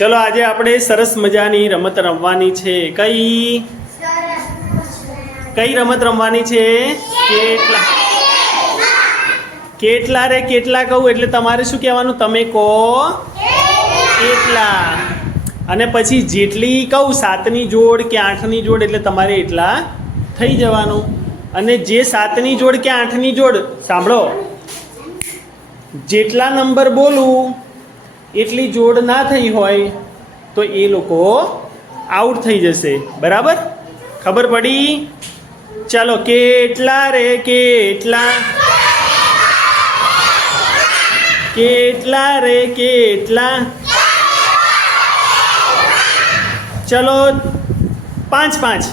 ચલો, આજે આપણે સરસ મજાની રમત રમવાની છે. કઈ? કઈ રમત રમવાની છે? કેટલા? કેટલા રે, કેટલા કહું? એટલે તમારે શું કહેવાનું? તમે કહો. કેટલા? અને પછી જેટલી કહું, સાતની જોડ કે આઠની જોડ, એટલે તમારે એટલા થઈ જવાનું. અને જે સાતની જોડ કે આઠની જોડ, સાંભળો. જેટલા નંબર બોલું એટલી જોડ ના થઈ હોય તો એ લોકો આઉટ થઈ જશે. બરાબર? ખબર પડી? ચાલો, કેટલા રે, કેટલા? કેટલા રે, કેટલા? ચલો, પાંચ પાંચ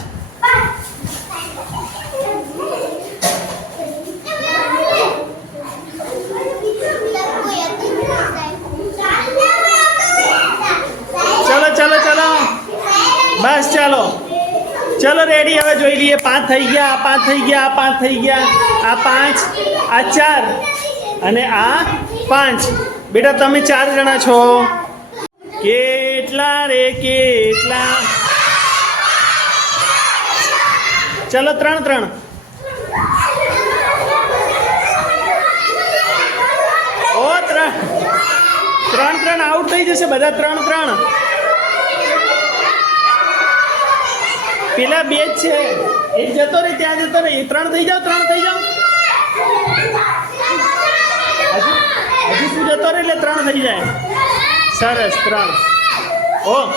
ચલો ચલો ચલો બસ ચાલો. ચલો રેડી હવે જોઈ લઈએ. પાંચ થઈ ગયા, આ પાંચ થઈ ગયા, આ પાંચ થઈ ગયા. આ પાંચ, આ ચાર અને આ પાંચ. બેટા, તમે ચાર જણા છો. કેટલા રે, કેટલા? ચલો, ત્રણ ત્રણ. ઓ, ત્રણ. ત્રણ ત્રણ આઉટ થઈ જશે બધા, ત્રણ ત્રણ. પેલા બે જ છે. એક જતો રહે, ત્યાં જતો રહે. એ ત્રણ થઈ જાવ ત્રણ થઈ જાવ હજુ શું જતો રહે એટલે ત્રણ થઈ જાય. સરસ, ત્રણ. ઓ.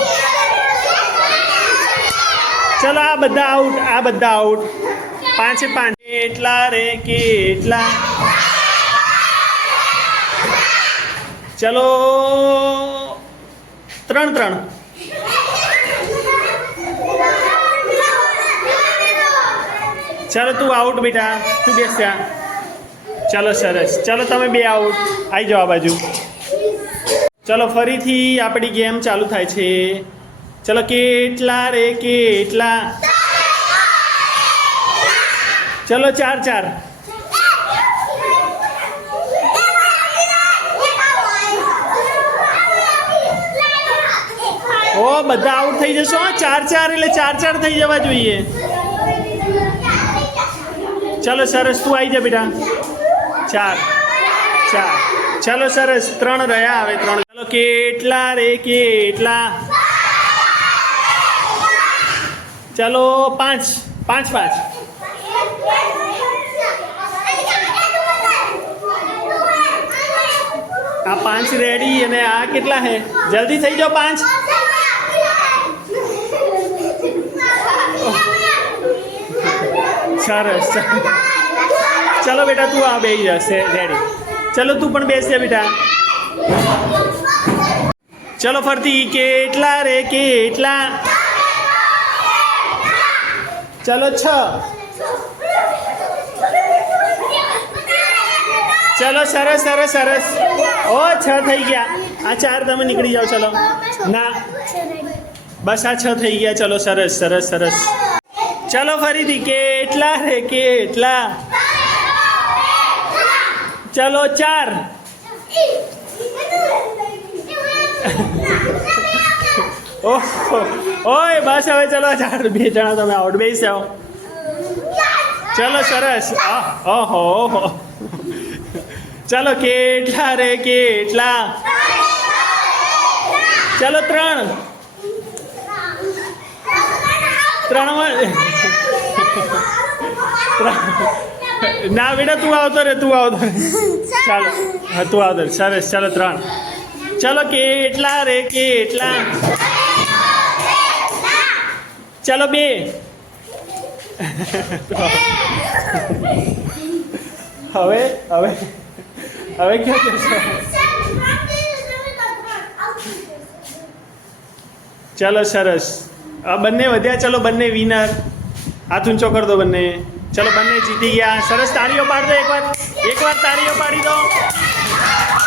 ચલો, આ બધા આઉટ આ બધા આઉટ પાંચે પાંચ. કેટલા રે, કેટલા? ચલો. ત્રણ ત્રણ. ચાલો તું આઉટ બેટા, તું બેસ ચાલો સરસ. ચાલો તમે બે આઉટ આવી જાઓ આ બાજુ. ચાલો ફરીથી આપણી ગેમ ચાલુ થાય છે. ચલો કેટલા રે કેટલા? ચલો ચાર ચાર. ઓ, બધા આઉટ થઈ જશો? ચાર ચાર એટલે ચાર ચાર થઈ જવા જોઈએ. ચલો સરસ, તું આવી જા બેટા. ચાર ચાર. ચાલો સરસ, ત્રણ રહ્યા હવે ત્રણ. ચાલો કેટલા રે, કેટલા? ચાલો પાંચ પાંચ પાંચ. આ પાંચ રેડી અને આ કેટલા હે? જલ્દી થઈ જાઓ પાંચ. સરસ ચલો બેટા, તું આ બે જશે રેડી. ચલો, તું પણ બેસજે બેટા. ચલો, ફરતી, કેટલા રે, કેટલા? ચલો, છ. ચલો, સરસ સરસ સરસ. ઓ, છ થઈ ગયા. આ ચાર તમે નીકળી જાઓ, ચલો. ના. બસ, આ છ થઈ ગયા. ચલો, સરસ સરસ સરસ. ચલો ફરીથી, કેટલા રે, કેટલા? ચલો ચાર. ઓય, બસ હવે ચલો ચાર, બે જણા તમે આઉટ બેસી આવો ચલો સરસ. ઓહો ચલો કેટલા રે, કેટલા? ચલો ત્રણ. ત્રણ ના બેટા તું આવતો રે, તું આવતો રે. ચાલો. હા, તું આવતો સરસ, ચાલો ત્રણ. ચલો કેટલા રે, કે એટલા. ચાલો બે. હવે હવે હવે ક્યાં કરશો ચાલો સરસ. આ બંને વધ્યા, ચાલો બંને વિનર હાથ ઊંચો કરી દો બંને. ચલો બંને જીતી ગયા. સરસ તાળીઓ પાડી દો એક વાર એક વાર તાળીઓ પાડી દો.